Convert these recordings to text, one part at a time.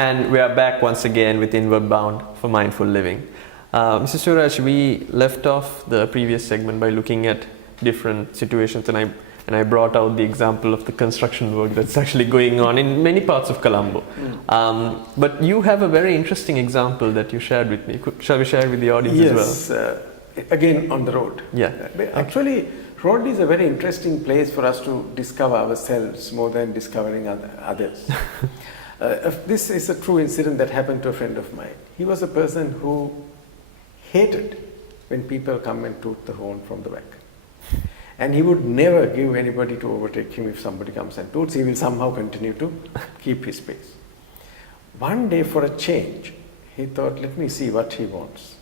And we are back once again with Inward Bound for Mindful Living. Mr. Suraj, we left off the previous segment by looking at different situations, and I brought out the example of the construction work that's actually going on in many parts of Colombo. But you have a very interesting example that you shared with me. Shall we share with the audience as well? Yes, again on the road. Yeah. Actually, road is a very interesting place for us to discover ourselves more than discovering others. This is a true incident that happened to a friend of mine. He was a person who hated when people come and toot the horn from the back. And he would never give anybody to overtake him if somebody comes and toots. He will somehow continue to keep his pace. One day, for a change, he thought, let me see what he wants.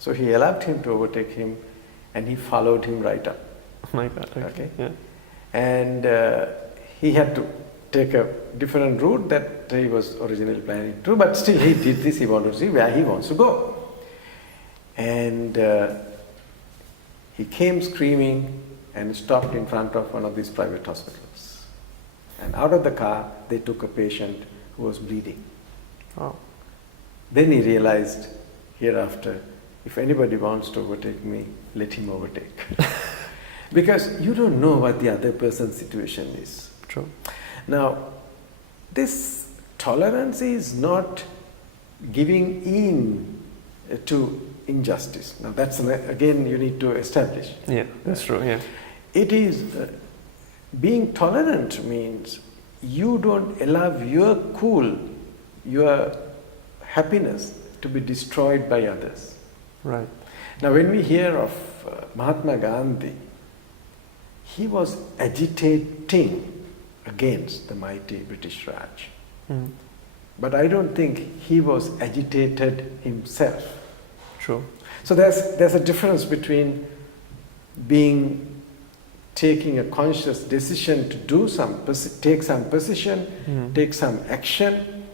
So he allowed him to overtake him, and he followed him right up. Oh my God. Okay. Yeah. And he had to take a different route that he was originally planning to, but still he did this. He wanted to see where he wants to go. And he came screaming and stopped in front of one of these private hospitals. And out of the car, they took a patient who was bleeding. Oh. Then he realized, hereafter, if anybody wants to overtake me, let him overtake. Because you don't know what the other person's situation is. True. Now, this tolerance is not giving in to injustice. Now, that's again you need to establish. Yeah, that's true. Yeah. It is being tolerant means you don't allow your cool, your happiness to be destroyed by others. Right. Now, when we hear of Mahatma Gandhi, he was agitating against the mighty British Raj. But I don't think he was agitated himself. True. So there's a difference between taking a conscious decision to take some position, take some action,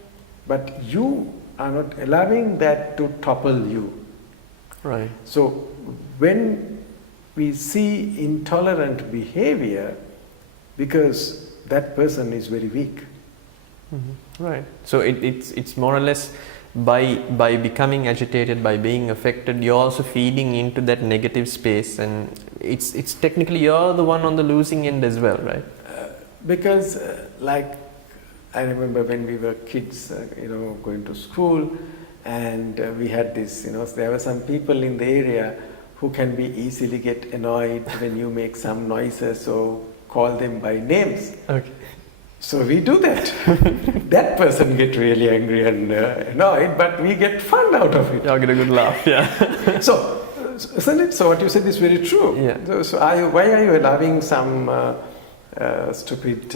but you are not allowing that to topple you. Right. So when we see intolerant behavior, because that person is very weak. Right. So it's more or less by becoming agitated, by being affected, you're also feeding into that negative space, and it's technically you're the one on the losing end as well, right? Because like I remember when we were kids, going to school, and we had this, there were some people in the area who can be easily get annoyed when you make some noises, so call them by names. Okay. So we do that. That person get really angry and annoyed, but we get fun out of it. Y'all get a good laugh, yeah. So, isn't it? So what you said is very true. Yeah. So why are you allowing some stupid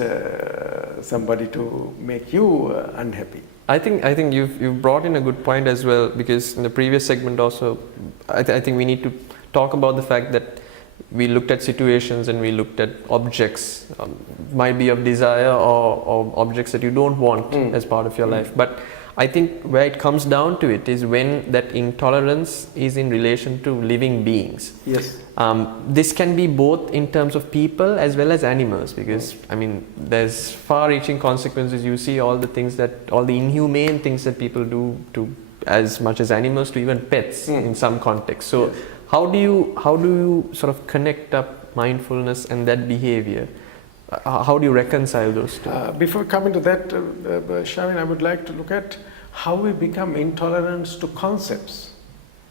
somebody to make you unhappy? I think you've brought in a good point as well, because in the previous segment also, I think we need to talk about the fact that we looked at situations and we looked at objects, might be of desire or objects that you don't want as part of your life. But I think where it comes down to it is when that intolerance is in relation to living beings. Yes. This can be both in terms of people as well as animals, because there's far-reaching consequences. You see all the inhumane things that people do to as much as animals, to even pets in some context. So. Yes. How do you sort of connect up mindfulness and that behavior? How do you reconcile those two? Before coming to that, Shavin, I would like to look at how we become intolerant to concepts.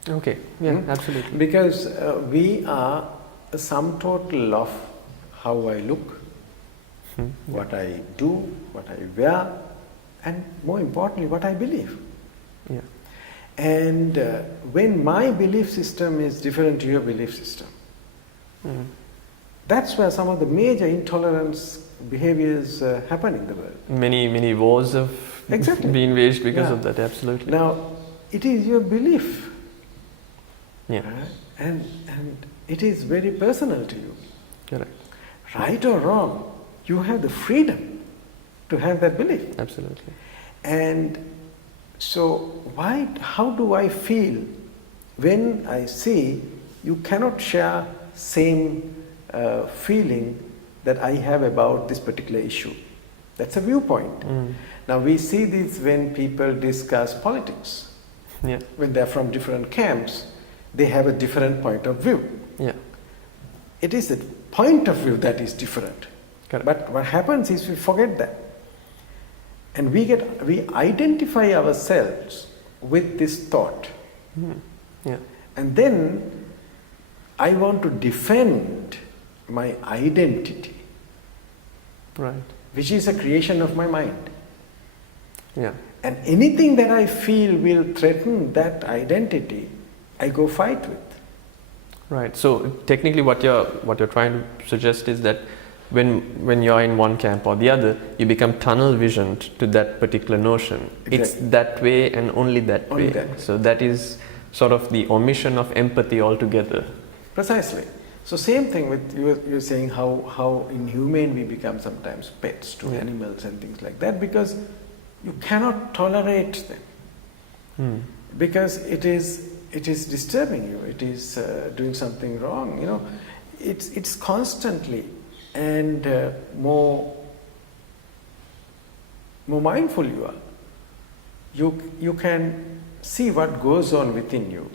Okay, yeah, absolutely. Because we are a sum total of how I look, what I do, what I wear, and more importantly, what I believe. Yeah. And when my belief system is different to your belief system, that's where some of the major intolerance behaviors happen in the world. Many wars have been waged because of that, absolutely. Now, it is your belief. Yeah. And it is very personal to you. Correct. Right or wrong, you have the freedom to have that belief. Absolutely. And so how do I feel when I see you cannot share same feeling that I have about this particular issue? That's a viewpoint. Mm. Now we see this when people discuss politics. Yeah. When they're from different camps, they have a different point of view. Yeah. It is the point of view that is different. Correct. But what happens is we forget that. And we identify ourselves with this thought. Mm. Yeah. And then I want to defend my identity, Right. which is a creation of my mind. Yeah. And anything that I feel will threaten that identity, I go fight with. Right. So technically, what you're trying to suggest is that when you're in one camp or the other, you become tunnel visioned to that particular notion. Exactly. It's that way and only that Only way. that way. So that is sort of the omission of empathy altogether. Precisely. So same thing with you're saying how inhumane we become sometimes pets to Yeah. animals and things like that, because you cannot tolerate them. Hmm. Because it is disturbing you. It is doing something wrong. You know, it's constantly and more mindful you are. You can see what goes on within you.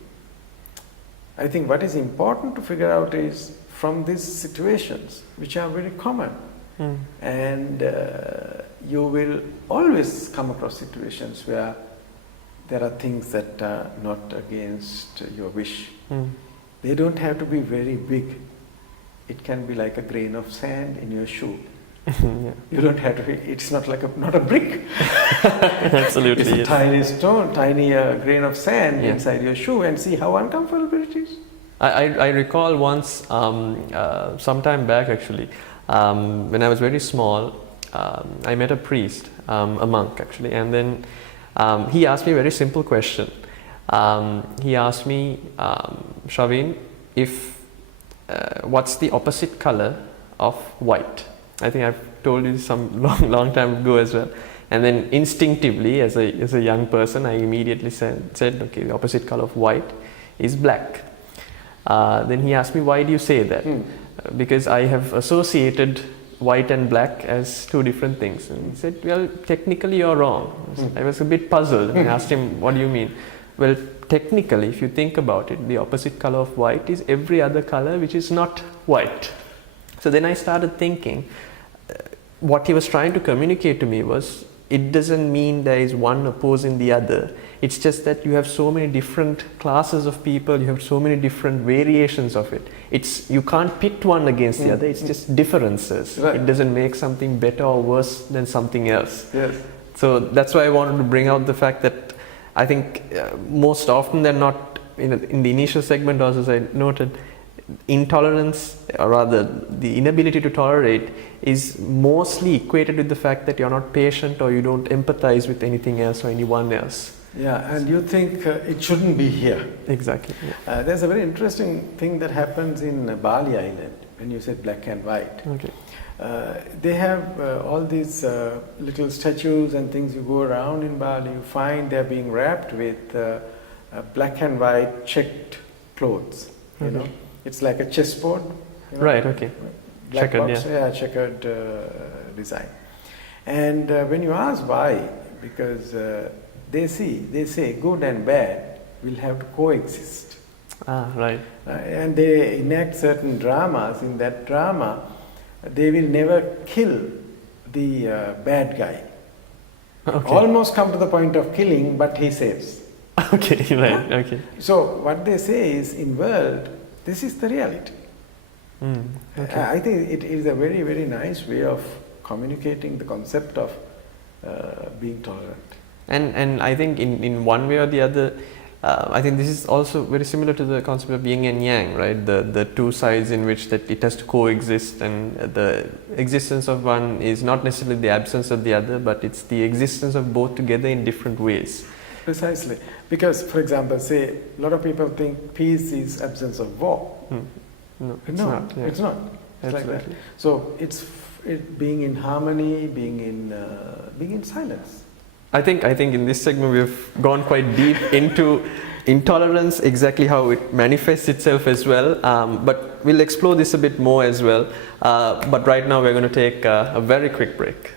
I think what is important to figure out is from these situations, which are very common, Hmm. and you will always come across situations where there are things that are not against your wish. Hmm. They don't have to be very big. It can be like a grain of sand in your shoe. Yeah. You don't have to. It's not like not a brick. Absolutely. It's a yes. tiny stone, tiny grain of sand Yeah. inside your shoe, and see how uncomfortable it is. I recall once, sometime back actually, when I was very small, I met a priest, a monk actually, and then he asked me a very simple question. He asked me, Shavin, what's the opposite color of white? I think I've told you some long time ago as well. And then instinctively, as a young person, I immediately said, okay, the opposite color of white is black. Then he asked me, why do you say that? Because I have associated white and black as two different things. And he said, well, technically you're wrong. I was a bit puzzled and I asked him, what do you mean? Well, technically, if you think about it, the opposite color of white is every other color which is not white. So then I started thinking, what he was trying to communicate to me was, it doesn't mean there is one opposing the other. It's just that you have so many different classes of people, you have so many different variations of it. You can't pit one against the other, it's just differences. Right. It doesn't make something better or worse than something else. Yes. So that's why I wanted to bring out the fact that I think most often they're not, in the initial segment also, as I noted, intolerance, or rather the inability to tolerate, is mostly equated with the fact that you're not patient or you don't empathize with anything else or anyone else. Yeah, and you think it shouldn't be here. Exactly. Yeah. There's a very interesting thing that happens in Bali Island when you said black and white. Okay. They have all these little statues and things. You go around in Bali, you find they're being wrapped with black and white checked clothes. You know, it's like a chessboard. You know? Right. Okay. Black Checkered, box, yeah, checkered design. And when you ask why, because they say good and bad will have to coexist. Right. And they enact certain dramas. In that drama, they will never kill the bad guy. Okay. Almost come to the point of killing, but he saves. Okay. Right. Okay. So what they say is, in world, this is the reality. Okay. I think it is a very, very nice way of communicating the concept of being tolerant. And I think in one way or the other, I think this is also very similar to the concept of yin and yang, right? The two sides in which that it has to coexist, and the existence of one is not necessarily the absence of the other, but it's the existence of both together in different ways. Precisely. Because, for example, say, a lot of people think peace is absence of war. No, it's No, not. Yeah. it's not. It's like that. So it's being in harmony, being in silence. I think in this segment we've gone quite deep into intolerance, exactly how it manifests itself as well. But we'll explore this a bit more as well. But right now we're going to take a very quick break.